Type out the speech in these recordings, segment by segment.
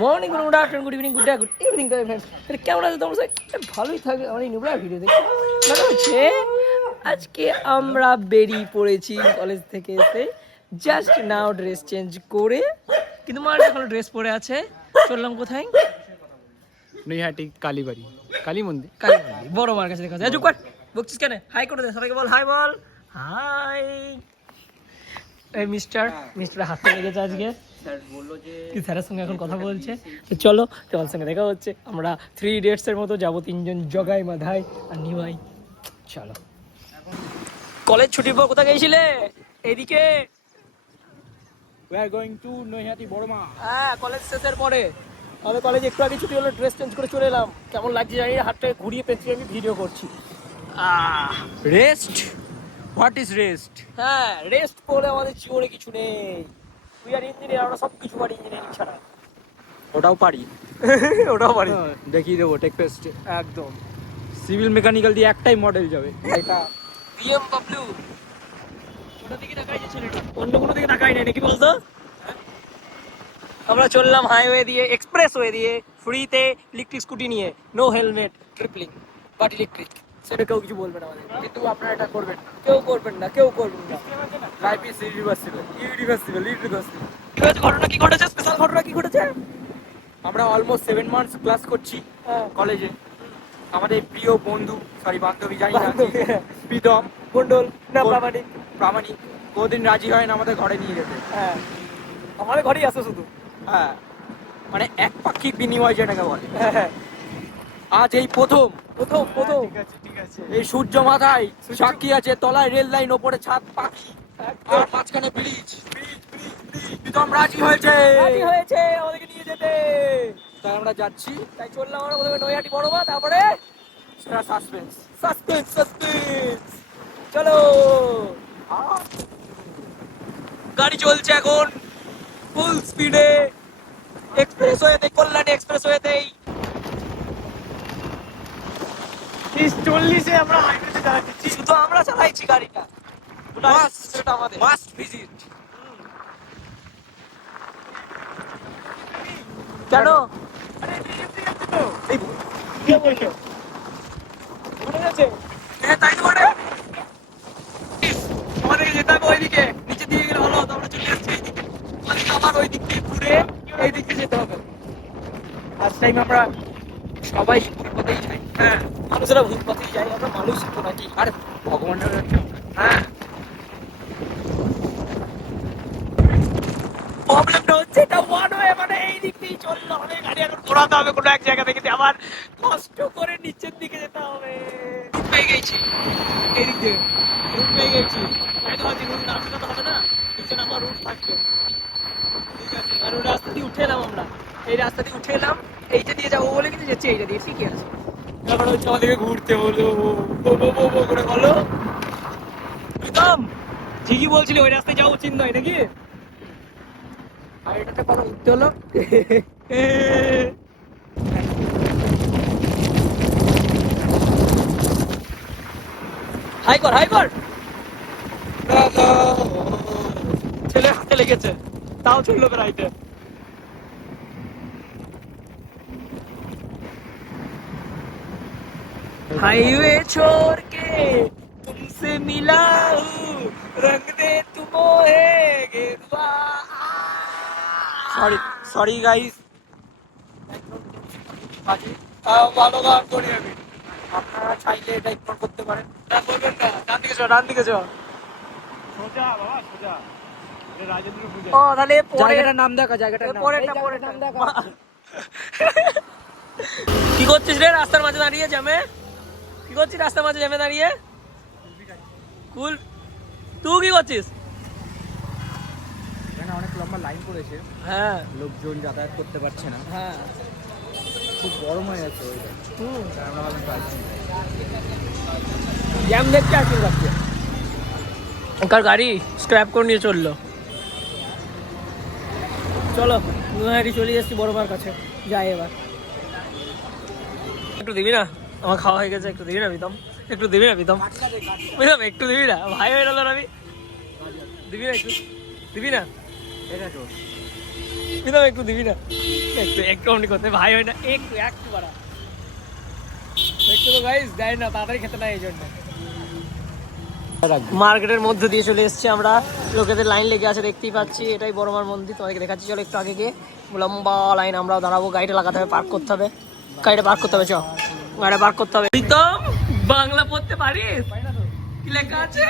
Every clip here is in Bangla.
Morning, good afternoon, good evening, good day, good evening friends. এটা কেমন আছে তোমরা? ভালোই থাকবে। আমার এই নিবড়া ভিডিও দেখে মনে হচ্ছে আজকে আমরা বেরিয়ে পড়েছি কলেজ থেকে এসে জাস্ট নাও ড্রেস চেঞ্জ করে, কিন্তু মার এখনো ড্রেস পরে আছে। চললাম কোথায়? নৈহাটি কালীবাড়ি, কালী মন্দির, বড় মার কাছে দেখা যায়। চুপ কর, বকছিস কেন? হাই করে দে সবাইকে, বল হাই, বল হাই। এই মিস্টার হাতে লেগেছে আজকে, কি স্যারের সঙ্গে এখন কথা বলছে। তো চলো তোমার সঙ্গে দেখা হচ্ছে। আমরা 3 ইডিয়টসের মতো যাবো, 3 জন, জগাই, মাধাই আর নিমাই। চলো। কলেজ ছুটির পর কোথায় গেছিলে? এদিকে। we are going to Naihati বড়মা। হ্যাঁ, কলেজ শেষের পরে আমি কলেজ একটু আগে ছুটি হলো, ড্রেস চেঞ্জ করে চলে এলাম। কেমন লাগছে জানি না, হাতটাকে ঘুরিয়ে পেঁচিয়ে আমি ভিডিও করছি। Rest, what is rest? হ্যাঁ, রেস্ট করে আমাদের জীবনে কিছু নেই। উই আর ইঞ্জিনিয়ার, আমরা সব কিছু পারি ইঞ্জিনিয়ারিং ছাড়া। ওটাও পারি, ওটাও পারি, দেখিয়ে দেবো টেক পেস্ট। একদম। সিভিল মেকানিক্যাল দিয়ে একটাই মডেল যাবে, এটা BMW। ওটা দিকে তাকাই যে ছেলেটা, অন্য কোনো দিকে তাকাই নাই নাকি বলতো? আমরা চললাম হাইওয়ে দিয়ে, এক্সপ্রেসওয়ে দিয়ে, ফ্রিতে ইলেকট্রিক স্কুটি নিয়ে, no helmet, tripling, but electric. সেটা কেউ কিছু বলবে না আমাদের, কিন্তু আপনারা এটা করবেন। কেউ করবেন না, কেউ করবেন না। Life is irreversible, irreversible. কি হয়েছে? ঘটনা কি ঘটেছে? স্পেশাল ঘটনা কি ঘটেছে? আমরা অলমোস্ট 7 মান্থস ক্লাস করছি কলেজে। আমাদের প্রিয় বন্ধু, সরি বান্ধবী, জানি না, প্রীতম মন্ডল না প্রামাণিক, কোনদিন রাজি হয় না আমাদের ঘরে নিয়ে যেতে। হ্যাঁ, আমাদের ঘরেই আসো শুধু। হ্যাঁ, মানে একপাক্ষিক বিনিময় যেটাকে বলে। হ্যাঁ, আজ এই প্রথম ঠিক আছে। এই সূর্য মাথায় সাক্ষী আছে, তলায় রেল লাইন, ওপরে ছাদ পাখি, আর মাঝখানে ব্রিজ। প্রীতম রাজি হয়েছে আমাদেরকে নিয়ে যেতে। তাই আমরা যাচ্ছি। তাই চললাম আমরা প্রথমে নৈহাটি বড়মা, তারপরে সেটা সাসপেন্স। চলো। গাড়ি চলছে এখন ফুল স্পিডে, এক্সপ্রেসওয়েতে, কল্যাণী এক্সপ্রেসওয়েতেই। 40-এ আমরা হাইওয়েতে চালাচ্ছি, শুধু আমরা চালাইছি গাড়িটা, সেটা আমাদের মাস্ট ভিজিট। কেন? এই কে বললো? মনে গেছে? হ্যাঁ, তাই তো বটে। আমাদেরকে যেতে হবে ওইদিকে, নিচে দিয়ে গেলে ভালো হতো। আমরা চলে যাচ্ছি এইদিকে, আমাদেরকে আবার ওই দিক দিয়ে ঘুরে এই দিক দিয়ে যেতে হবে। ফার্স্ট টাইম আমরা সবাই ভুল পথেই যাই। হ্যাঁ, মানুষেরা ভূত পথেই যায়, আমরা মানুষ তো নাকি। আর ভগবানের হ্যাঁ, প্রবলেমটা হচ্ছে এটা ওয়ান ওয়ে, মানে এই দিক দিয়ে চললে হবে, গাড়ি এখন ঘোরাতে হবে কোনো এক জায়গা থেকে, আবার কষ্ট করে নিচের দিকে যেতে হবে। রুট পেয়ে গেছি, এই দিক দিয়ে রুট পেয়ে গেছি। তাই তো ভাবছি রুট না আসলে তো হবে না, পিছনে আমার রুট থাকছে। ঠিক আছে, আর ওই রাস্তা দিয়ে উঠে এলাম আমরা, এই রাস্তা দিয়ে উঠে এলাম, এইটা দিয়ে যাবো বলে কিন্তু যাচ্ছি, এইটা দিয়ে ঠিকই আছে। তারপর হচ্ছে আমাদেরকে ঘুরতে হলো, বো করে বলো। প্রীতম ঠিকই বলছিলি, ওই রাস্তায় যাওয়া উচিত নয় নাকি? আর এটাতে কত উঠতে হলো? হাই কর। ছেলে হাতে লেগেছে, তাও চললো রাইটে। हाईवे छोड़ के तुमसे मिला हूँ, रंग दे तुम है गेरुआ। সরি গাইস, ভালো গান করি আমি। আপনারা চাইলে এটা ইগনোর করতে পারেন। না, করবেন না, ডান দিকে চ। সোজা বাবা, সোজা। এটা রাজেন্দ্র পূজা। ও তাহলে জায়গাটার নাম দেখা, জায়গাটার নাম। পরেরটা নাম দেখা। কি করছিস রে রাস্তার মাঝে দাঁড়িয়ে জ্যামে? কি করছিস রাস্তার মাঝে জ্যামে দাঁড়িয়ে? কুল, তুই কি করছিস? এখানে অনেক লম্বা লাইন পড়েছে, হ্যাঁ লোকজন যাতায়াত করতে পারছে না, হ্যাঁ, খুব গরম হয়ে যাচ্ছে ওইটা। তাই আমরা ভাবলাম পাচ্ছি জ্যাম দেখতে আর কি করছে। ওকার গাড়ি স্ক্র্যাপ করে নিয়ে চললো। চলো নৈহাটি চলে যাচ্ছি বড়মার কাছে, যাই এবার। একটু দিবি না? আমার খাওয়া হয়ে গেছে, একটু দিবি না প্রীতম? একটু দিবি না প্রীতম? প্রীতম একটু দিবি না? ভাই হয়ে গেল রবি, দিবি না একটু? দিবি না এটা তো প্রীতম? একটু দিবি না? একটু একটু অমনি করতে ভাই হয় না, একটু একটু বাড়া একটু তো গাইস দেয় না, তাড়াতাড়ি খেতে না এই জন্য। মার্কেটের মধ্যে দিয়ে চলে এসেছি আমরা, লোকেদের লাইন লেগে আছে দেখতেই পাচ্ছি, এটাই বড়মার মন্দির, তোমাদেরকে দেখাচ্ছি। চলো একটু আগে গিয়ে লম্বা লাইন, আমরাও দাঁড়াবো, গাড়িটা লাগাতে হবে, পার্ক করতে হবে, গাড়িটা পার্ক করতে হবে, চ গাড়িটা পার্ক করতে হবে। প্রীতম বাংলা পড়তে পারিস? কি লেখা আছে?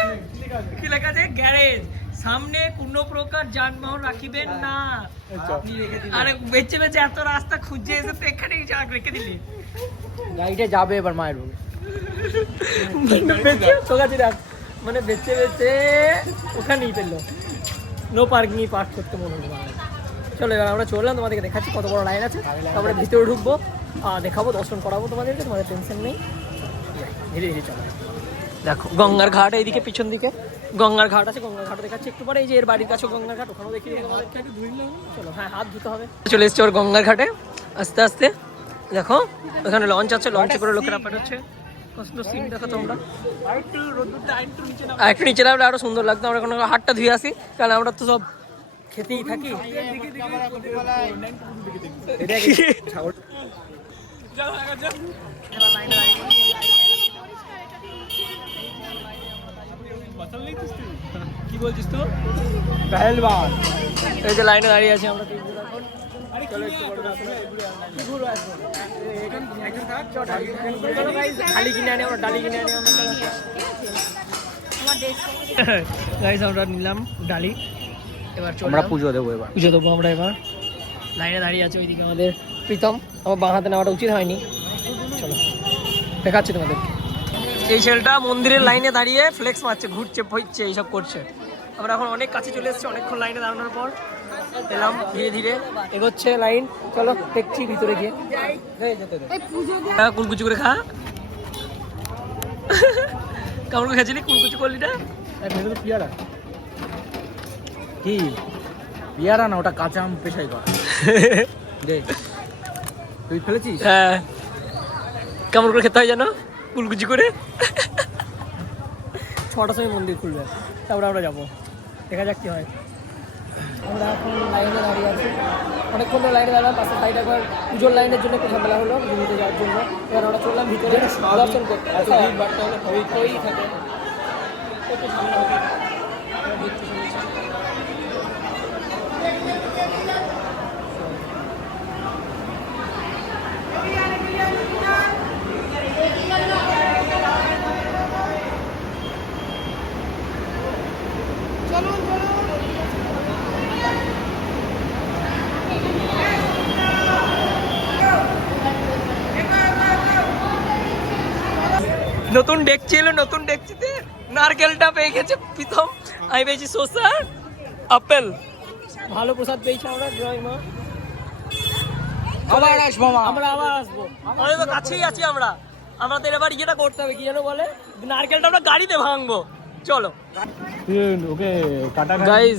কি লেখা আছে? গ্যারেজ, সামনে কোনো প্রকার যানবাহন রাখিবেন না। আরে বেঁচে বেঁচে এত রাস্তা খুঁজে এসে তো এখানেই রেখে দিলি। গাড়িটা যাবে এবার মায়ের বাড়ি। বেঁচে তোকাছি রাখ, মানে বেঁচে বেঁচে ওখানেই পেলো, নো পার্কিং পার্ক করতে মনে হলো। চলো এবার আমরা চললাম, তোমাদেরকে দেখাচ্ছি কত বড় লাইন আছে, তারপরে ভিতরে ঢুকবো, দেখাবো, দর্শন করাবো তোমাদেরকে, তোমাদের টেনশন নেই। ধীরে ধীরে চলো। দেখো গঙ্গার ঘাট এইদিকে, পিছন দিকে গঙ্গার ঘাট আছে, গঙ্গার ঘাট দেখাচ্ছি একটু পরে। এই যে এর বাড়ির কাছে গঙ্গার ঘাট, ওখানেও দেখিয়ে দেবো তোমাদেরকে। চলো, হ্যাঁ হাত ধুতে হবে। চলে এসছি ওর গঙ্গার ঘাটে আস্তে আস্তে। দেখো ওখানে লঞ্চ আছে, লঞ্চে করে লোকেরা পাঠাচ্ছে। কষ্ট সিন দেখো তোমরা, একটু নিচে নামলে আরো সুন্দর লাগতো। আমরা কোনো হাতটা ধুয়ে আসি, কারণ আমরা তো সব খেতেই থাকি। কি বলছিস তো? পেহেলবান এই যে লাইনে দাঁড়িয়ে আছি আমরা, ডালি কিনে আনি আমরা, ডালি কিনে আনি আমরা। গাইস আমরা নিলাম ডালি, এবার আমরা পুজো দেবো, এবার পুজো দেবো আমরা। এবার লাইনে দাঁড়িয়ে আছে ওইদিকে আমাদের প্রীতম, আমার বাঁ হাতে নেওয়াটা উচিত হয়নি। চলো দেখাচ্ছি তোমাদের। এই ছেলেটা মন্দিরের লাইনে দাঁড়িয়ে ফ্লেক্স মারছে, ঘুরছে, ফইচ্ছে, এইসব করছে। আমরা এখন অনেক কাছে চলে এসেছি, অনেকক্ষণ লাইনে দাঁড়ানোর পর এলাম, ধীরে ধীরে এগোচ্ছে লাইন। চলো দেখছি ভিতরে গিয়ে, কুলকুচি করে খা। কেমন করে খেয়েছিলি, কুলকুচি করলি না? পিয়ারা কি পিয়ারা না, ওটা কাঁচা আম পেশাই করা। তুই ফেলেছিস? হ্যাঁ, কেমন করে খেতে হয় জানো, কুলকুচি করে। 6টার সময় মন্দির খুলবে, তারপরে আমরা যাবো, দেখা যাক কি হয়। আমরা এখন লাইনে দাঁড়িয়ে আছি, অনেকক্ষণ ধরে লাইনে দাঁড়ালাম। পাশে সাইড একবার পুজোর লাইনের জন্য কোথাও বেলা হলো, ঘুমিতে যাওয়ার জন্য। এবার আমরা চললাম ভিতরে দর্শন করতে। থাকে একটু সামনে হবে। দেখতে শুনেছি। নতুন ডেকচি এলো, নতুন ডেকচিতে নারকেলটা পেয়ে গেছে প্রীতম, আমি পেয়েছি শসা, আপেল। ভালো প্রসাদ পেয়েছি আমরা, জয় মা। আবার আসবো, আমরা আবার আসবো, আমাদের তো কাছেই আছি আমরা। আমাদের এবার ইয়েটা করতে হবে, কি যেন বলে, নারকেলটা আমরা গাড়িতে ভাঙবো। চলো ওকে কাটা গাইস,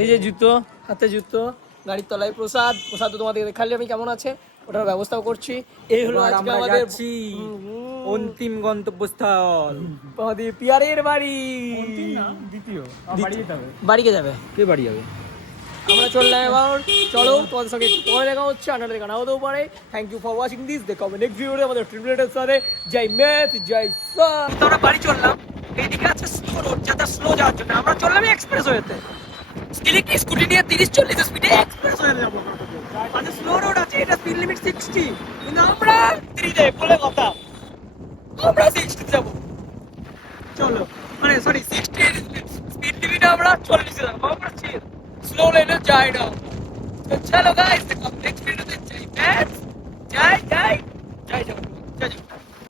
এই যে জুতো, হাতে জুতো, গাড়ির তলায় প্রসাদ। প্রসাদ তো তোমাদের দেখালে আমি কেমন আছে, ওটার ব্যবস্থাও করছি। এই হলো আজকে আমাদের অন্তিম গন্তব্যস্থল, আমাদের পিয়ারের বাড়ি। দ্বিতীয় বাড়িকে যাবে, কে বাড়ি যাবে? আমরা চললাম এবার। চলো তোমাদের সঙ্গে একটু পরে দেখা হচ্ছে, আপনাদের দেখা নাও হতেও পারে। Thank you for watching this, দেখা হবে নেক্সট ভিডিওতে আমাদের ট্রিপলেটের সাথে। জয় ম্যাথ, জয় স্যার। তো আমরা বাড়ি চললাম, এইদিকে আছে স্লো রোড, যাতে স্লো যাওয়ার জন্য। আমরা চললাম এক্সপ্রেস ওয়েতে, ইলেকট্রিক স্কুটি নিয়ে 30-40 স্পিডে এক্সপ্রেস ওয়ে যাবো। আচ্ছা স্লো রোড আছে, এটা স্পিড লিমিট 60, কিন্তু আমরা 3 বলে কথা, আমরা 60 যাবো। চলো, মানে সরি 60 স্পিড লিমিট, আমরা 40 যাবো। আমরা স্লো লেনে যাই না। তো চলো গাইস, দেখা হবে নেক্সট